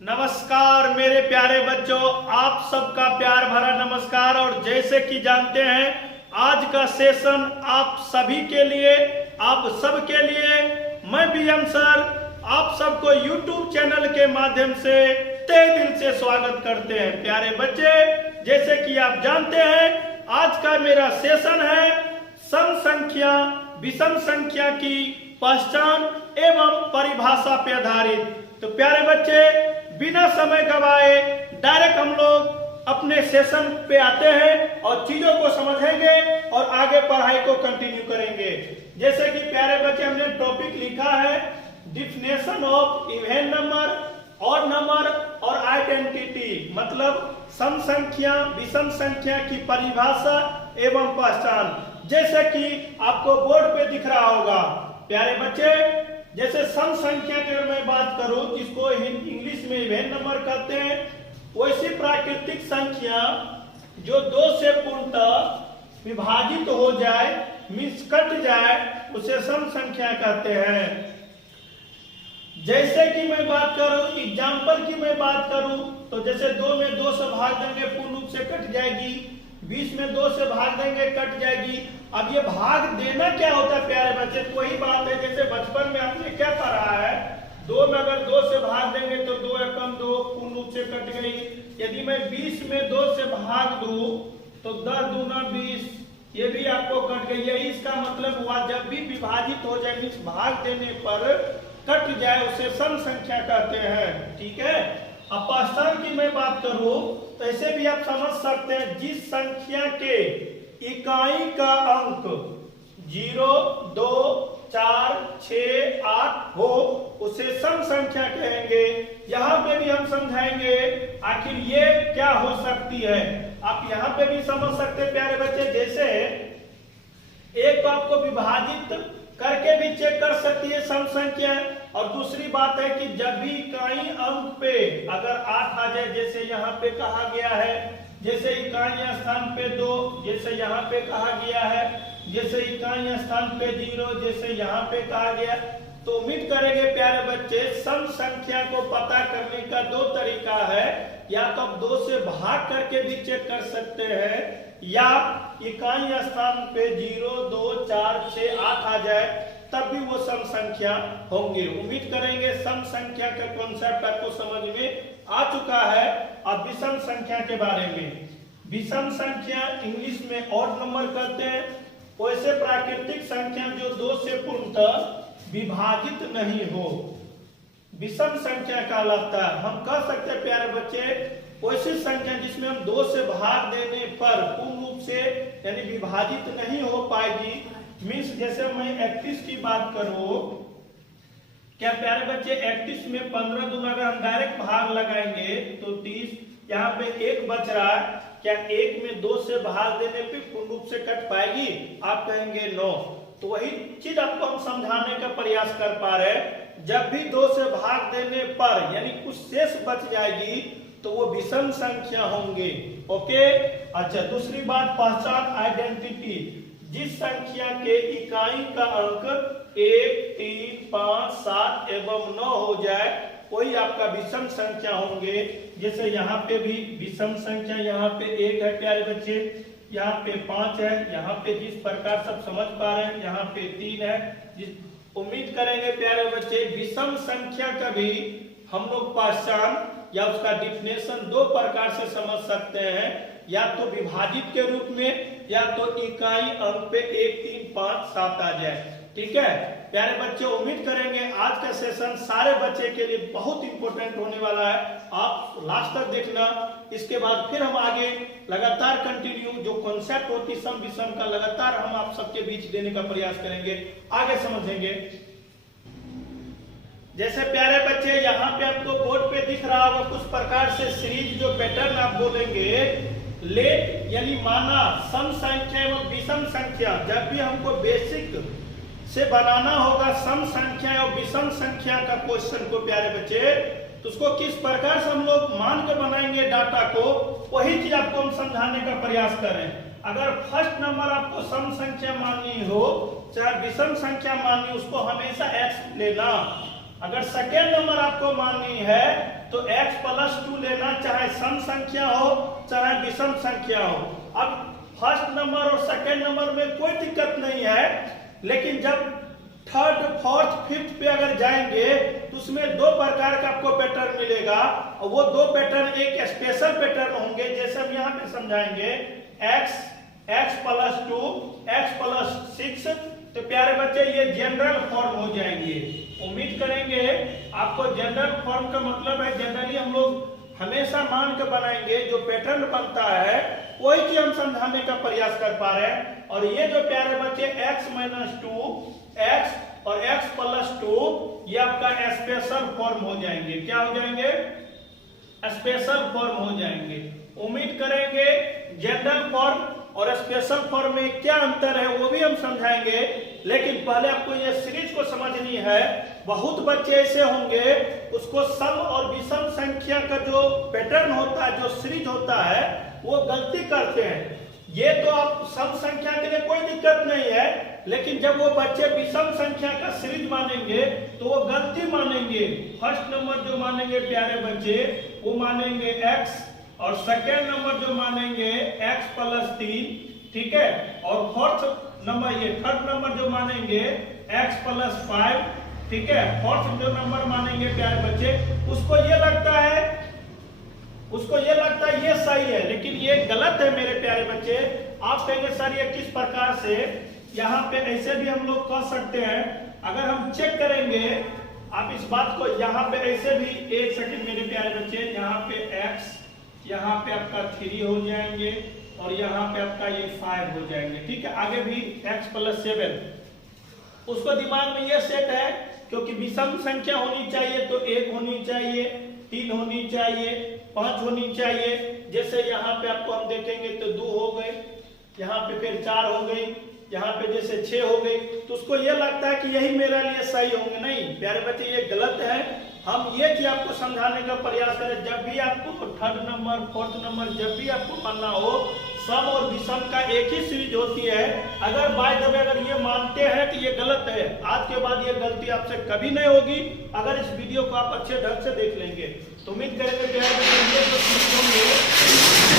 नमस्कार मेरे प्यारे बच्चों, आप सबका प्यार भरा नमस्कार। और जैसे कि जानते हैं, आज का सेशन आप सभी के लिए, आप सबके लिए मैं बीएम सर आप सबको YouTube चैनल के माध्यम से तहे दिल से स्वागत करते हैं। प्यारे बच्चे, जैसे कि आप जानते हैं, आज का मेरा सेशन है सम संख्या विषम संख्या की पहचान एवं परिभाषा पे आधारित। तो प्यारे बच्चे, बिना समय गवाए डायरेक्ट हम लोग अपने सेशन पे आते हैं और चीजों को समझेंगे और आगे पढ़ाई को कंटिन्यू करेंगे। जैसे कि प्यारे बच्चे, हमने टॉपिक लिखा है definition of even number, odd number और आइडेंटिटी, मतलब सम संख्या विषम संख्या की परिभाषा एवं पहचान। जैसे कि आपको बोर्ड पे दिख रहा होगा प्यारे बच्चे, जैसे सम संख्या की अगर मैं बात करूं, जिसको इंग्लिश में इवन नंबर कहते हैं, वैसी प्राकृतिक संख्या जो दो से पूर्णतः विभाजित हो जाए, मीन्स कट जाए, उसे सम संख्या कहते हैं। जैसे कि मैं बात करूं, एग्जाम्पल की मैं बात करूं, तो जैसे 2 में 2 से भाग देंगे पूर्ण रूप से कट जाएगी, 20 में 2 से भाग देंगे कट जाएगी। अब ये भाग देना क्या होता है प्यारे बच्चे, तो वही बात है जैसे बचपन में आपने क्या पढ़ा है, 2 में अगर 2 से भाग देंगे तो 2 एकम 2 पूर्ण रूप से कट गई। यदि मैं 20 में 2 से भाग दूं तो 10 दूना 20, ये भी आपको कट गई। यही इसका मतलब हुआ, जब भी विभाजित हो जाए, मीन्स भाग देने पर कट जाए, उसे सम संख्या कहते हैं। ठीक है। अब पहचान की मैं बात करूं तो ऐसे भी आप समझ सकते हैं, जिस संख्या के इकाई का अंक 0, 2, 4, 6, 8 हो, उसे सम संख्या कहेंगे। यहाँ पे भी हम समझाएंगे आखिर ये क्या हो सकती है। आप यहाँ पे भी समझ सकते हैं प्यारे बच्चे, जैसे एक तो आपको विभाजित करके भी चेक कर सकती है सम संख्या, और दूसरी बात है कि जब भी इकाई अंक पे अगर 8 आ जाए, जैसे यहाँ पे कहा गया है, जैसे इकाई स्थान पे 2, जैसे यहाँ पे कहा गया है, जैसे इकाई स्थान पे 0, जैसे यहाँ पे कहा गया, तो उम्मीद करेंगे प्यारे बच्चे, सम संख्या को पता करने का 2 तरीका है। या तो आप 2 से भाग करके भी चेक कर सकते हैं, या इकाई स्थान पे 0, 2, 4, 6, 8 आ जाए, तब भी वो सम संख्या होंगे। उम्मीद करेंगे सम संख्या का कॉन्सेप्ट आपको समझ में आ चुका है। अब विषम संख्या के बारे में, विषम संख्या इंग्लिश में ऑड नंबर कहते हैं, वैसे प्राकृतिक संख्या जो 2 से पूर्णतः विभाजित नहीं हो, विषम संख्या कहलाता है। हम कह सकते हैं प्यारे बच्चे, वैसी संख्या जिसमें हम 2 से भाग देने पर पूर्ण रूप से यानी विभाजित नहीं हो पाएगी। मीन्स जैसे मैं 31 की बात करूं, क्या प्यारे बच्चे 31 में 15 दूना अगर हम डायरेक्ट भाग लगाएंगे तो 30, यहाँ पे 1 बच रहा है, क्या 1 में 2 से भाग देने पे पूर्ण रूप से कट पाएगी? आप कहेंगे नो। तो वही चीज आपको हम समझाने का प्रयास कर पा रहे हैं, जब भी 2 से भाग देने पर यानी कुछ शेष बच जाएगी तो वो विषम संख्या होंगे। ओके। अच्छा, दूसरी बात पहचान, आइडेंटिटी, जिस संख्या के इकाई का अंक 1, 3, 5, 7 एवं 9 हो जाए, वही आपका विषम संख्या होंगे। जैसे यहाँ पे भी विषम संख्या, यहाँ पे 1 है प्यारे बच्चे, यहाँ पे 5 है, यहाँ पे जिस प्रकार सब समझ पा रहे हैं, यहाँ पे 3 है। उम्मीद करेंगे प्यारे बच्चे, विषम संख्या का भी हम लोग पहचान या उसका डिफिनेशन 2 प्रकार से समझ सकते हैं, या तो विभाजित के रूप में, या तो इकाई अंक पे 1, 3, 5, 7 आ जाए। ठीक है प्यारे बच्चे, उम्मीद करेंगे आज का सेशन सारे बच्चे के लिए बहुत इंपॉर्टेंट होने वाला है। आप लास्ट तक देखना, इसके बाद फिर हम आगे लगातार कंटिन्यू जो कॉन्सेप्ट होती सम विषम का, लगातार हम आप सबके बीच देने का प्रयास करेंगे, आगे समझेंगे। जैसे प्यारे बच्चे, यहाँ पे आपको बोर्ड पे दिख रहा होगा कुछ प्रकार से सीरीज जो पैटर्न आप बोलेंगे, लेट यानी माना, सम संख्या एवं विषम संख्या। जब भी हमको बेसिक से बनाना होगा सम संख्या और विषम संख्या का क्वेश्चन को प्यारे बच्चे, तो उसको किस प्रकार से हम लोग मान के बनाएंगे डाटा को, वही चीज आपको हम समझाने का प्रयास करें। अगर फर्स्ट नंबर आपको सम संख्या माननी हो चाहे विषम संख्या माननी, उसको हमेशा x लेना। अगर सेकेंड नंबर आपको माननी है तो x प्लस 2 लेना, चाहे सम संख्या हो चाहे विषम संख्या हो। अब फर्स्ट नंबर और सेकेंड नंबर में कोई दिक्कत नहीं है, लेकिन जब थर्ड फोर्थ फिफ्थ पे अगर जाएंगे तो उसमें दो प्रकार का आपको पैटर्न मिलेगा, और वो दो पैटर्न एक स्पेशल पैटर्न होंगे, जैसे हम यहाँ पे समझाएंगे x प्लस 2 x प्लस 6। तो प्यारे बच्चे ये जनरल फॉर्म हो जाएंगे। उम्मीद करेंगे आपको जनरल फॉर्म का मतलब है, जनरली हम लोग हमेशा मान के बनाएंगे, जो पैटर्न बनता है वही चीज हम समझाने का प्रयास कर पा रहे हैं। और ये जो प्यारे बच्चे x माइनस 2 x और x प्लस 2 ये आपका स्पेशल फॉर्म हो जाएंगे। क्या हो जाएंगे? स्पेशल फॉर्म हो जाएंगे। उम्मीद करेंगे जनरल फॉर्म और स्पेशल फॉर्म में क्या अंतर है वो भी हम समझाएंगे, लेकिन पहले आपको ये सीरीज को समझनी है। बहुत बच्चे ऐसे होंगे उसको सम और विषम संख्या का जो पैटर्न होता है, जो सीरीज होता है, वो गलती करते हैं। ये तो आप सम संख्या के लिए कोई दिक्कत नहीं है, लेकिन जब वो बच्चे विषम संख्या का सीरीज मानेंगे तो वो गलती मानेंगे। फर्स्ट नंबर जो मानेंगे प्यारे बच्चे वो मानेंगे x, और सेकेंड नंबर जो मानेंगे x प्लस 3, ठीक है, और फोर्थ नंबर ये थर्ड नंबर जो मानेंगे x प्लस 5, ठीक है, फोर्थ जो नंबर मानेंगे प्यारे बच्चे उसको ये लगता है ये सही है, लेकिन ये गलत है मेरे प्यारे बच्चे। आप कहेंगे सर ये किस प्रकार से, यहाँ पे ऐसे भी हम लोग कह सकते हैं। अगर हम चेक करेंगे आप इस बात को, यहाँ पे ऐसे भी, एक सेकंड मेरे प्यारे बच्चे, यहाँ पे x, यहाँ पे आपका 3 हो जाएंगे और यहाँ पे आपका ये 5 हो जाएंगे, ठीक है। आगे भी x प्लस 7, उसको दिमाग में ये सेट है, क्योंकि विषम संख्या होनी चाहिए तो 1 होनी चाहिए, 3 होनी चाहिए, 5 होनी चाहिए। जैसे यहाँ पे आपको हम देखेंगे तो 2 हो गए, यहाँ पे फिर 4 हो गई, यहाँ पे जैसे 6 हो गई, तो उसको ये लगता है कि यही मेरे लिए सही होंगे। नहीं प्यारे बच्चे, ये गलत है। हम ये चीज आपको समझाने का प्रयास करें, जब भी आपको थर्ड नंबर फोर्थ नंबर जब भी आपको मानना हो, सम और विषम का एक ही सीरीज होती है। अगर बाय द वे अगर ये मानते हैं तो ये गलत है। आज के बाद ये गलती आपसे कभी नहीं होगी अगर इस वीडियो को आप अच्छे ढंग से देख लेंगे। तो उम्मीद करेंगे कि ये जो सीरीज होंगे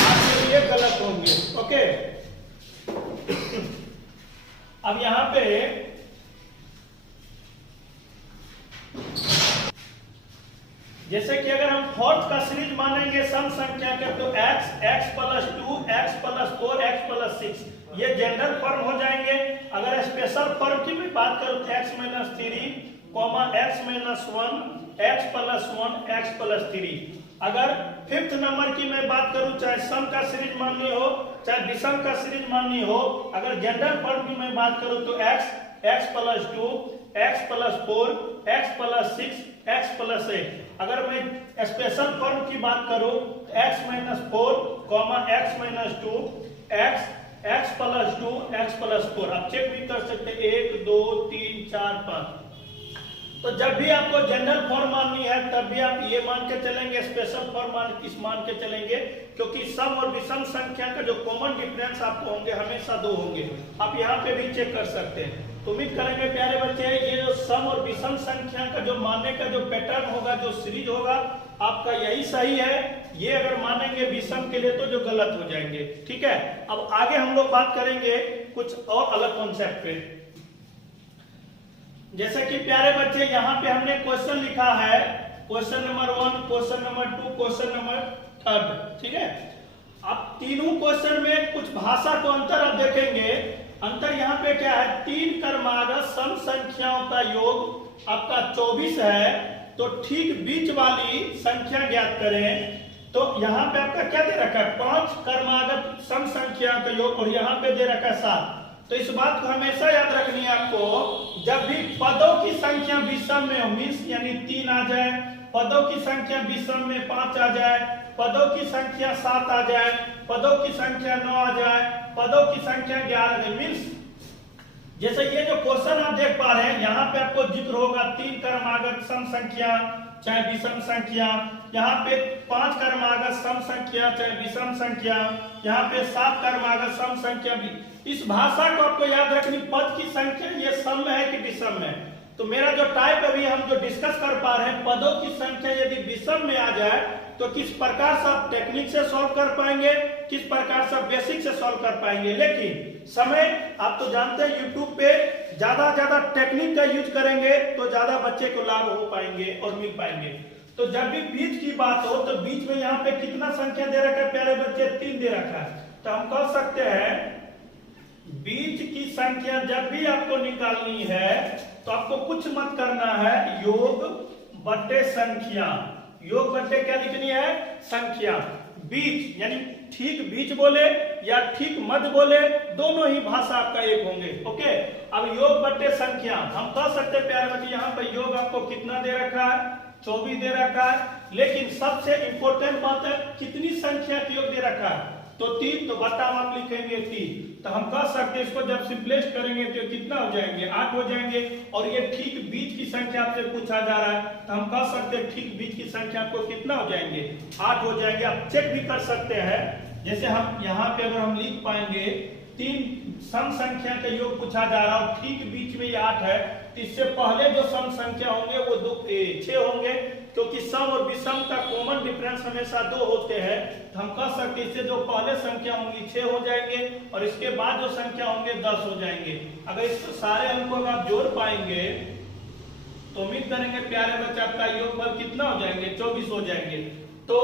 आपके लिए गलत होंगे। ओके, अब यहाँ पे जैसे कि अगर हम फोर्थ का सीरीज मानेंगे सम संख्या के, तो x plus 2 x plus 4 x plus 6 ये जनरल फॉर्म हो जाएंगे। अगर स्पेशल फॉर्म की मैं बात करूं तो x minus 3, x minus 1 x plus 1 x plus 3। अगर फिफ्थ नंबर की मैं बात करूं, चाहे सम का सीरीज माननी हो चाहे विषम का सीरीज माननी हो, अगर जनरल फॉर्म की मैं बात करूं तो x plus 2 x plus 4 x plus 6 x plus 8। अगर मैं स्पेशल फॉर्म की बात करूं तो x minus 4 x minus 2 x plus 2 x plus 4। आप चेक भी कर सकते हैं 1 2 3 4 5। तो जब भी आपको जनरल फॉर्म माननी है तब भी आप ये मान के चलेंगे, स्पेशल फॉर्म मान के चलेंगे, क्योंकि सम और विषम संख्या का जो कॉमन डिफरेंस आपको होंगे हमेशा 2 होंगे। आप यहाँ पे भी चेक कर सकते हैं। तो उम्मीद करेंगे प्यारे बच्चे ये जो सम और विषम संख्या का जो मानने का जो पैटर्न होगा, जो सीरीज होगा, आपका यही सही है। ये अगर मानेंगे विषम के लिए तो जो गलत हो जाएंगे, ठीक है। अब आगे हम लोग बात करेंगे कुछ और अलग कॉन्सेप्ट पे। जैसे कि प्यारे बच्चे यहाँ पे हमने क्वेश्चन लिखा है, question number 1, question number 2, question number 3, ठीक है। अब तीनों क्वेश्चन में कुछ भाषा को अंतर आप देखेंगे। अंतर यहाँ पे क्या है, 3 क्रमागत सम संख्याओं का योग आपका 24 है, तो ठीक बीच वाली संख्या ज्ञात करें। तो यहाँ पे आपका क्या दे रखा है, 5 क्रमागत सम संख्या का योग, और यहाँ पे दे रखा है 7। तो इस बात को हमेशा याद रखनी है आपको, जब भी पदों की संख्या विषम में हो, मीन्स यानी 3 आ जाए, पदों की संख्या विषम में 5 आ जाए, पदों की संख्या 7 आ जाए, पदों की संख्या 9 आ जाए, पदों की संख्या 11 आ जाए, मीन्स जैसे ये जो क्वेश्चन आप देख पा रहे हैं, यहाँ पे आपको जिक्र होगा 3 क्रमागत सम संख्या चाहे विषम संख्या, यहाँ पे 5 क्रमागत सम संख्या चाहे विषम संख्या, यहाँ पे 7 क्रमागत सम संख्या भी। इस भाषा को आपको याद रखनी, पद की संख्या ये सम में है कि विषम में। तो मेरा जो टाइप अभी हम जो डिस्कस कर पा रहे हैं, पदों की संख्या यदि विषम में आ जाए तो किस प्रकार से आप टेक्निक से सॉल्व कर पाएंगे, किस प्रकार से बेसिक से सॉल्व कर पाएंगे। लेकिन समय आप तो जानते हैं यूट्यूब पे ज्यादा टेक्निक का यूज करेंगे तो ज्यादा बच्चे को लाभ हो पाएंगे और मिल पाएंगे। तो जब भी बीच की बात हो तो बीच में यहाँ पे कितना संख्या दे रखा है प्यारे बच्चे, 3 दे रखा है। तो हम कह सकते हैं बीच की संख्या जब भी आपको निकालनी है तो आपको कुछ मत करना है, योग बटे संख्या, योग बटे क्या लिखनी है, संख्या। बीच यानी ठीक बीच बोले या ठीक मध्य बोले, दोनों ही भाषा आपका एक होंगे। ओके, अब योग बटे संख्या हम कह सकते हैं प्यारे बच्चे, यहाँ पे योग आपको कितना दे रखा है, 24 दे रखा है। लेकिन सबसे इंपॉर्टेंट बात है कितनी संख्या का योग दे रखा है, तो 3, तो बटा आप लिखेंगे 3। तो हम कह सकते हैं इसको जब सिंपलेस्ट करेंगे तो कितना हो जाएंगे, 8 हो जाएंगे। और ये ठीक बीच की संख्या आपसे पूछा जा रहा है तो हम कह सकते हैं ठीक बीच की संख्या आपको कितना हो जाएंगे, 8 हो जाएंगे। आप चेक भी कर सकते हैं, जैसे हम यहाँ पे अगर हम लिख पाएंगे 3 सम संख्या का योग पूछा जा रहा है, ठीक बीच में ये 8 है, तो इससे पहले जो सम संख्या होंगे वो 6 होंगे, क्योंकि सम और विषम का कॉमन डिफरेंस हमेशा 2 होते हैं। तो हम कह सकते हैं इससे जो पहले संख्या होंगी 6 हो जाएंगे और इसके बाद जो संख्या होंगे 10 हो जाएंगे। अगर इस सारे अंकों को आप जोड़ पाएंगे तो उम्मीद करेंगे प्यारे बच्चे आपका योगफल कितना हो जाएंगे, 24 हो जाएंगे। तो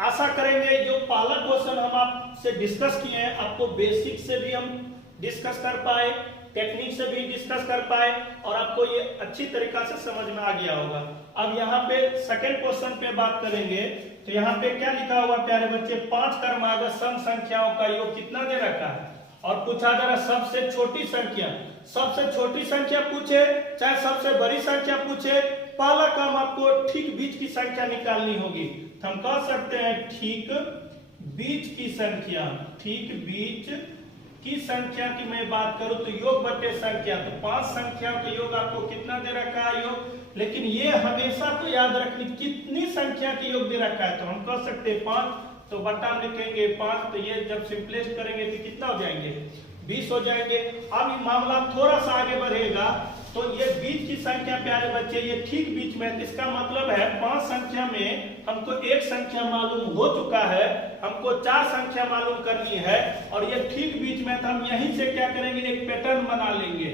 आशा करेंगे जो पहला क्वेश्चन हम आपसे डिस्कस किए हैं आपको बेसिक से भी हम डिस्कस कर पाए, टेक्निक से भी डिस्कस कर पाए और आपको ये अच्छी तरीका से समझ में आ गया होगा। अब यहाँ पे सेकंड क्वेश्चन पे बात करेंगे, तो यहाँ पे क्या लिखा हुआ प्यारे बच्चे, 5 क्रमागत सम संख्याओं का योग कितना दे रखा है और पूछा जा रहा सबसे छोटी संख्या। सबसे छोटी संख्या पूछे चाहे सबसे बड़ी संख्या पूछे, पहला काम आपको ठीक बीच की संख्या निकालनी होगी। तो हम कह सकते हैं ठीक बीच की संख्या, ठीक बीच की संख्या की मैं बात करूं तो योग बटे संख्या, तो 5 संख्याओं का योग आपको कितना दे रखा है योग, लेकिन ये हमेशा को याद रखनी कितनी संख्या का योग दे रखा है। तो हम कह सकते हैं 5, तो बटा लिखेंगे 5, तो ये जब सिंपलेस्ट करेंगे तो कितना हो जाएंगे, 20 हो जाएंगे। अब ये मामला थोड़ा सा आगे बढ़ेगा तो ये बीच की संख्या प्यारे बच्चे ये ठीक बीच में, इसका मतलब है 5 संख्या में हमको 1 संख्या मालूम हो चुका है, हमको 4 संख्या मालूम करनी है और ये ठीक बीच में, तो हम यहीं से क्या करेंगे, एक पैटर्न बना लेंगे।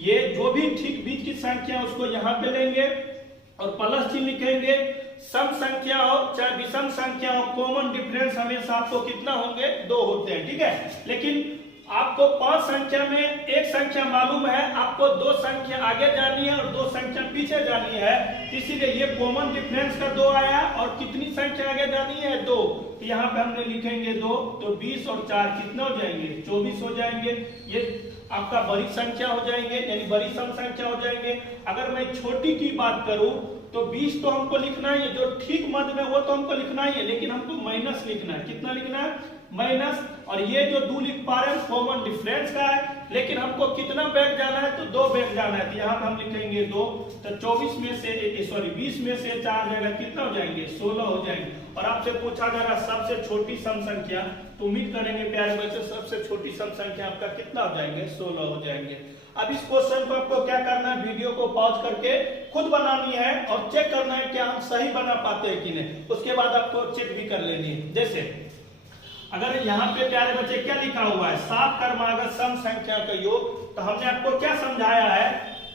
ये जो भी ठीक बीच की संख्या उसको यहाँ पे लेंगे और प्लस चिन्ह लिखेंगे। सम संख्या हो चाहे विषम संख्या हो, कॉमन डिफरेंस हमेशा आपको कितना होंगे, 2 होते हैं, ठीक है। लेकिन आपको 5 संख्या में 1 संख्या मालूम है, आपको 2 संख्या आगे जानी है और 2 संख्या पीछे जानी है, इसीलिए ये कॉमन डिफरेंस का 2 आया और कितनी संख्या आगे जानी है, 2। तो यहाँ पे हमने लिखेंगे 2, तो 20 और 4 कितना हो जाएंगे, 24 हो जाएंगे। ये आपका बड़ी संख्या हो जाएंगे, यानी बड़ी सम संख्या हो जाएंगे। अगर मैं छोटी की बात करूं तो 20 तो हमको लिखना ही है, जो ठीक मध्य में वो तो हमको लिखना ही है, लेकिन हमको माइनस लिखना है। कितना लिखना है, माइनस। और ये जो 2 लिख पा रहे हैं कॉमन डिफरेंस का है, लेकिन हमको कितना बैक जाना है, तो 2 बैक जाना है। तो यहाँ पे हम लिखेंगे 2, तो 24 में से 20 में से 4 जाएगा, कितना हो जाएंगे, 16 हो जाएंगे। और आपसे पूछा जा रहा सबसे छोटी सम संख्या, तो उम्मीद करेंगे प्यारे बच्चे सबसे छोटी सम संख्या आपका कितना हो जाएंगे, 16 हो जाएंगे। अब इस क्वेश्चन को आपको क्या करना है, वीडियो को पॉज करके खुद बनानी है और चेक करना है कि हम सही बना पाते हैं कि नहीं, उसके बाद आपको चेक भी कर लेनी है। जैसे अगर यहाँ पे प्यारे बच्चे क्या लिखा हुआ है, 7 क्रमागत सम संख्या का योग, तो हमने आपको क्या समझाया है,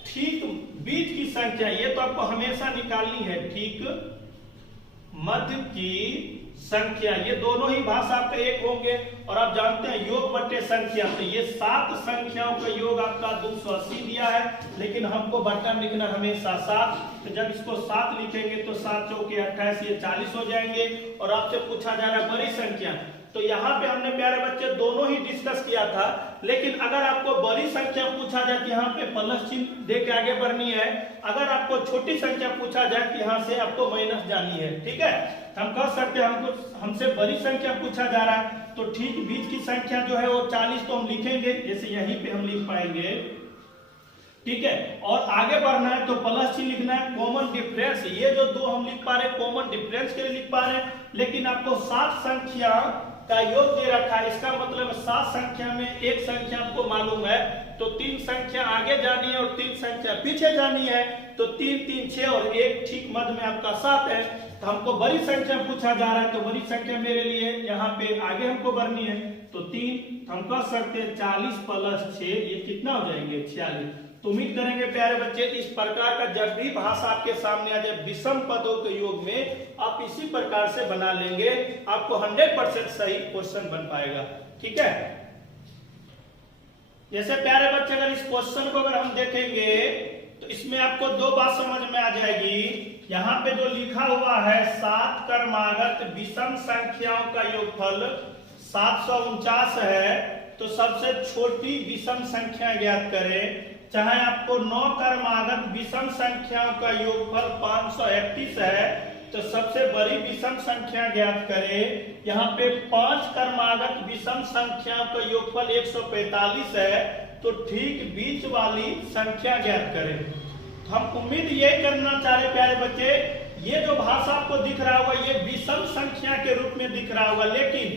ठीक बीच की संख्या ये तो आपको हमेशा निकालनी है, ठीक मध्य की संख्या, ये दोनों ही भाषा आपका एक होंगे। और आप जानते हैं योग बटे संख्या, तो ये 7 संख्याओं का योग आपका 280 दिया है, लेकिन हमको बटन लिखना हमेशा 7। तो जब इसको 7 लिखेंगे तो 7 चौके 28, ये 40 हो जाएंगे। और आपसे पूछा जा रहा है बड़ी संख्या, तो यहाँ पे हमने प्यारे बच्चे दोनों ही डिस्कस किया था, लेकिन अगर आपको बड़ी संख्या पूछा जाए तो यहाँ पे प्लस चिन्ह दे के आगे बढ़नी है। अगर आपको छोटी संख्या पूछा जाए तो यहाँ से आपको माइनस जानी है, ठीक है। हम कह सकते हैं हमसे बड़ी संख्या पूछा जा रहा है, तो ठीक बीच की संख्या जो है वो 40 तो हम लिखेंगे, जैसे यहीं पे हम लिख पाएंगे, ठीक है। और आगे बढ़ना है तो प्लस चिन्ह लिखना है, कॉमन डिफरेंस, ये जो 2 हम लिख पा रहे हैं कॉमन डिफरेंस के लिए लिख पा रहे हैं, लेकिन आपको 7 संख्या का योग दे रखा है, इसका मतलब 7 संख्या में एक संख्या आपको मालूम है, तो 3 संख्या आगे जानी है और 3 संख्या पीछे जानी है, तो 3 3 6 और 1 ठीक मध्य में आपका 7 है। तो हमको बड़ी संख्या पूछा जा रहा है, तो बड़ी संख्या मेरे लिए यहाँ पे आगे हमको भरनी है, तो 3 हम कह सकते हैं 40 प्लस 6 ये कितना हो जाएंगे 46। तो उम्मीद करेंगे प्यारे बच्चे इस प्रकार का जब भी भाषा आपके सामने आ जाए विषम पदों के योग में आप इसी प्रकार से बना लेंगे, आपको 100% सही क्वेश्चन बन पाएगा। ठीक है, जैसे प्यारे बच्चे अगर इस क्वेश्चन को अगर हम देखेंगे तो इसमें आपको दो बात समझ में आ जाएगी। यहाँ पे जो लिखा हुआ है 7 क्रमागत विषम संख्याओं का योगफल 749 है, तो सबसे छोटी विषम संख्या ज्ञात करें। चाहे आपको 9 क्रमागत विषम संख्याओं का योगफल 531 है, तो सबसे बड़ी विषम संख्या ज्ञात करें। यहाँ पे 5 क्रमागत विषम संख्याओं का योगफल 145 है, तो ठीक बीच वाली संख्या ज्ञात करें। हम उम्मीद ये करना चाह रहे प्यारे बच्चे, ये जो भाषा आपको दिख रहा होगा ये विषम संख्या के रूप में दिख रहा होगा, लेकिन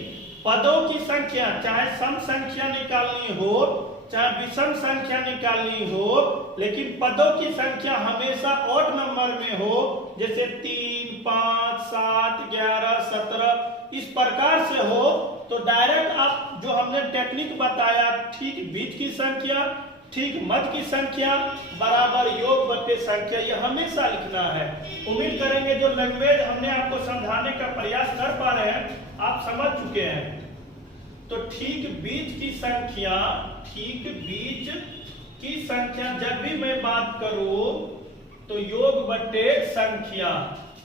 पदों की संख्या चाहे सम संख्या निकालनी हो चाहे विषम संख्या निकालनी हो, लेकिन पदों की संख्या हमेशा ऑड नंबर में हो, जैसे 3 5 7 11 17 इस प्रकार से हो, तो डायरेक्ट आप जो हमने टेक्निक बताया ठीक बीच की संख्या ठीक मध्य की संख्या बराबर योग बटे संख्या, ये हमेशा लिखना है। उम्मीद करेंगे जो लैंग्वेज हमने आपको समझाने का प्रयास कर पा रहे हैं आप समझ चुके हैं। तो ठीक बीच की संख्या जब भी मैं बात करूं तो योग बटे संख्या,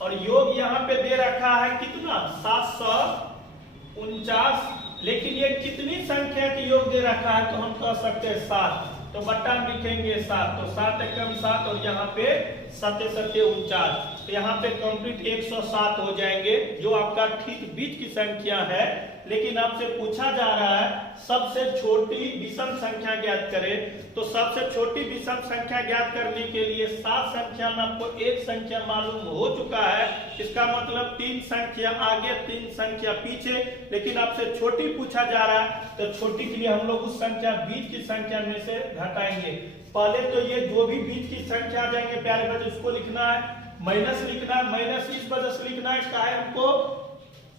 और योग यहाँ पे दे रखा है कितना 749, लेकिन ये कितनी संख्या के योग दे रखा है, तो हम कह सकते हैं 7, तो बट्टा लिखेंगे 7, तो 7 एकम 7 और यहाँ पे 7 7 49, तो यहाँ पे कंप्लीट 107 हो जाएंगे जो आपका ठीक बीच की संख्या है। लेकिन आपसे पूछा जा रहा है सबसे छोटी विषम संख्या ज्ञात करें, तो सबसे छोटी विषम संख्या ज्ञात करने के लिए 7 संख्या में आपको एक संख्या मालूम हो चुका है, इसका मतलब 3 संख्या आगे 3 संख्या पीछे, लेकिन आपसे छोटी पूछा जा रहा है, तो छोटी के लिए हम लोग उस संख्या बीच की संख्या में से घटाएंगे। पहले तो ये जो भी बीच की संख्या आ जाएंगे प्यारे बच्चे उसको लिखना है, माइनस लिखना है, माइनस इस वजह से लिखना है का है हमको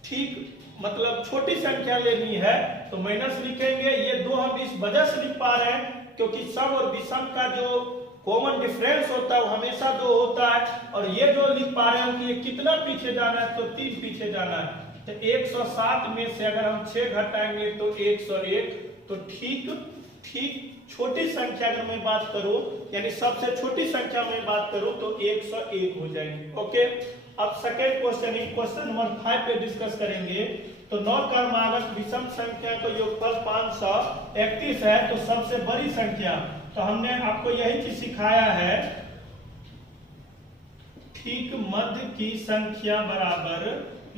ठीक मतलब छोटी संख्या लेनी है, तो माइनस लिखेंगे। ये दो हम इस वजह से लिख पा रहे हैं क्योंकि सम और विषम का जो कॉमन डिफरेंस होता है वो हमेशा 2 होता है, और ये जो लिख पा रहे हैं कि ये कितना पीछे जाना है, तो 3 पीछे जाना है। तो 107 में से अगर हम 6 घटाएंगे तो 101, तो ठीक छोटी संख्या अगर मैं बात करूं यानी सबसे छोटी संख्या में बात करूं तो 101 हो जाएंगे। ओके, अब सेकेंड क्वेश्चन क्वेश्चन नंबर 5 पे डिस्कस करेंगे। तो 9 क्रमागत विषम संख्या का योगफल 531 है, तो सबसे बड़ी संख्या, तो हमने आपको यही चीज सिखाया है ठीक मध्य की संख्या बराबर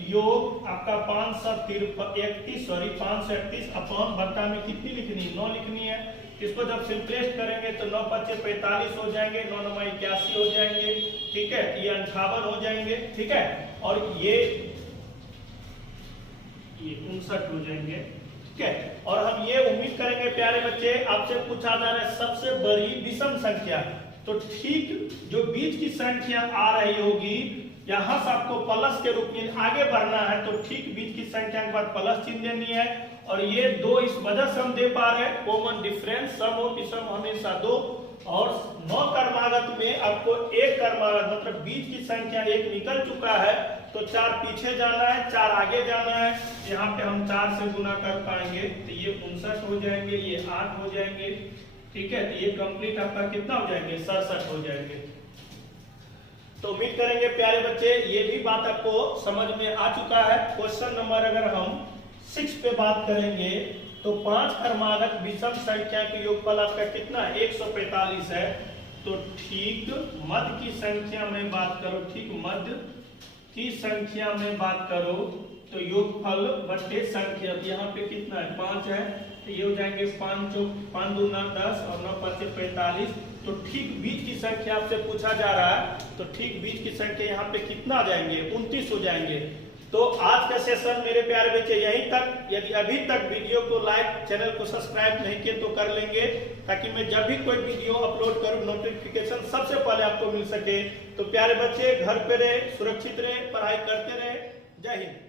योग आपका 531 अपॉन बट्टा में कितनी लिखनी है 9 लिखनी है। इसको जब सिंपलेस्ट करेंगे तो 9 5 45 हो जाएंगे, 9 9 81 हो जाएंगे, ठीक है, ये 58 हो जाएंगे, ठीक है, और ये 59 हो जाएंगे, ठीक है। और हम ये उम्मीद करेंगे प्यारे बच्चे आपसे पूछा जा रहा है सबसे बड़ी विषम संख्या, तो ठीक जो बीच की संख्या आ रही होगी यहां से आपको प्लस के रूप में आगे बढ़ना है, तो ठीक बीच की संख्या के बाद प्लस चिन्ह देनी है, और ये 2 इस वजह से हम दे पा रहे हैं कॉमन डिफरेंस, सम और विषम हमेशा 2, और 9 क्रमागत में आपको 1 क्रमागत मतलब बीच की संख्या 1 निकल चुका है, तो 4 पीछे जाना है 4 आगे जाना है, यहाँ पे हम 4 से गुना कर पाएंगे, तो ये 59 हो जाएंगे, ये 8 हो जाएंगे, ठीक है, तो ये कंप्लीट आपका कितना हो जाएंगे 67 हो जाएंगे। तो उम्मीद करेंगे प्यारे बच्चे ये भी बात आपको समझ में आ चुका है। क्वेश्चन नंबर अगर हम 6 पे बात करेंगे तो 5 क्रमागत विषम संख्या के योगफल आपका कितना 145 है, तो ठीक मध्य की संख्या में बात करो, ठीक मध्य की संख्या में बात करो तो योगफल बटे संख्या यहाँ पे कितना है 5 है, तो ये हो जाएंगे 5 दूना 10 और 9 5 45, तो ठीक बीच की संख्या आपसे पूछा जा रहा है, तो ठीक बीच की संख्या यहाँ पे कितना आ जाएंगे 29 हो जाएंगे। तो आज का सेशन मेरे प्यारे बच्चे यहीं तक। यदि अभी तक वीडियो को लाइक, चैनल को सब्सक्राइब नहीं किए तो कर लेंगे, ताकि मैं जब भी कोई वीडियो अपलोड करूं नोटिफिकेशन सबसे पहले आपको मिल सके। तो प्यारे बच्चे घर पे रहे, सुरक्षित रहे, पढ़ाई करते रहे। जय हिंद।